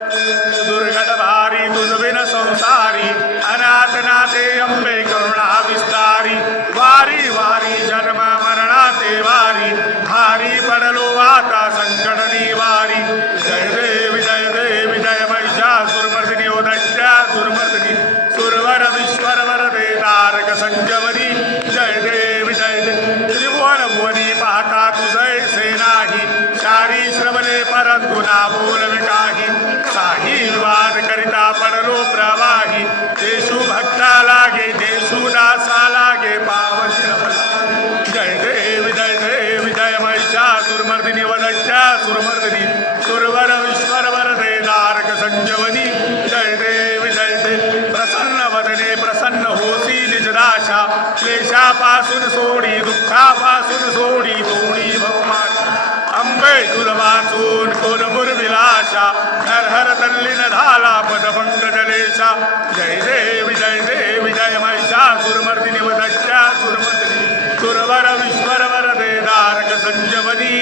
दुर्घट भारी तुझ बिन संसारी अनाथ नाथे अंबे करुणा विस्तारी वारी वारी जन्म मरणाते वारी भारी पडलो आता संकट निवारी जय देव जय महिषासुरमर्दिनी ओ दंडासुरमर्दिनी सुरवर विश्वर वरदे तारक संजवनी जय देव त्रिभुवन भुवनी पाहता तुझैसे नाही शारी श्रवणे परंतु ना बोलवे काही साही विवाद करिता पडलो प्रवाही देशु भक्ता लागे देशु दासा लागे पावश जय देव जय महिषासुरमर्दिनी वदंडासुरमर्दिनी सुरवर विश्वर वरदे तारक संजवनी जय देव प्रसन्न वदने प्रसन्न होसी निजदाशा क्लेशापासून सोडी दुःखापासून सोडी दोणी भवमान अंबे तुझ वाचून कोनपुर विलाशा हर हर तल्लीन झाला पदपंकजलेशा जय देव जय महिषासुरमर्दिनी वदंडासुरमर्दिनी सुरवर विश्वर वरदे तारक संजवनी